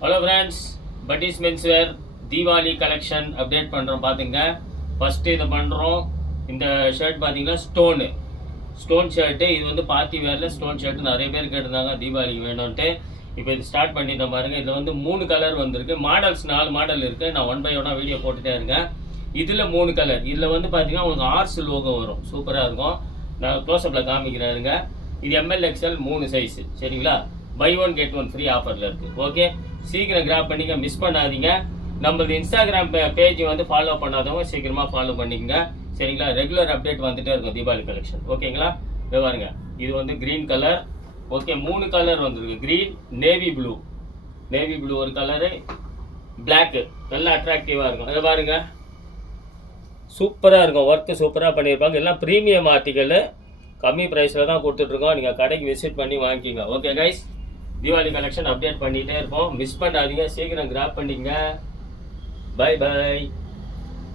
Hello friends, buddies menswear Deepavali collection update பண்ணுறோம். பார்த்துங்க, first இதை பண்ணுறோம். இந்த ஷர்ட் பார்த்தீங்கன்னா ஸ்டோன் ஷர்ட்டு. இது வந்து பார்ட்டி வேரில் ஸ்டோன் ஷர்ட்டு நிறைய பேர் கேட்டிருந்தாங்க தீபாவளிக்கு வேணும்ன்ட்டு. இப்போ இது ஸ்டார்ட் பண்ணிட்டேன் பாருங்கள். இதில் வந்து 3 கலர் வந்திருக்கு. மாடல்ஸ் 4 மாடல் இருக்குது. நான் 1 by 1 வீடியோ போட்டுகிட்டே இருக்கேன். இதில் 3 கலர். இதில் வந்து பார்த்தீங்கன்னா உங்களுக்கு ஆர்ஸ் லோகோ வரும். சூப்பராக இருக்கும். நான் க்ளோஸ்அப்பில் காமிக்கிறேருங்க. இது ML XL 3 சைஸு. சரிங்களா? பை 1 get 1 ஃப்ரீ ஆஃபரில் இருக்குது. ஓகே, சீக்கிரம் கிராப் பண்ணிங்க, மிஸ் பண்ணாதீங்க. நம்மளது இன்ஸ்டாகிராம் பேஜ் வந்து ஃபாலோ பண்ணாதவங்க சீக்கிரமாக ஃபாலோ பண்ணிக்கங்க. சரிங்களா? ரெகுலர் அப்டேட் வந்துகிட்டே இருக்கும் தீபாவளி கலெக்ஷன். ஓகேங்களா? இதை பாருங்க, இது வந்து க்ரீன் கலர். ஓகே, 3 கலர் வந்துருக்கு. க்ரீன், நேவி ப்ளூ ஒரு கலரு, பிளாக்கு. நல்லா அட்ராக்டிவாக இருக்கும். இதை பாருங்க, சூப்பராக இருக்கும். ஒர்க்கு சூப்பராக பண்ணியிருப்பாங்க. எல்லாம் ப்ரீமியம் ஆர்டிக்கல், கம்மி ப்ரைஸில் தான் கொடுத்துட்ருக்கோம். நீங்கள் கடைக்கு விசிட் பண்ணி வாங்கிக்கிங்க. Okay guys, Deepavali collection update பண்ணிகிட்டே இருப்போம். மிஸ் பண்ணாதீங்க, சீக்கிரம் கிராப் பண்ணிங்க. பை.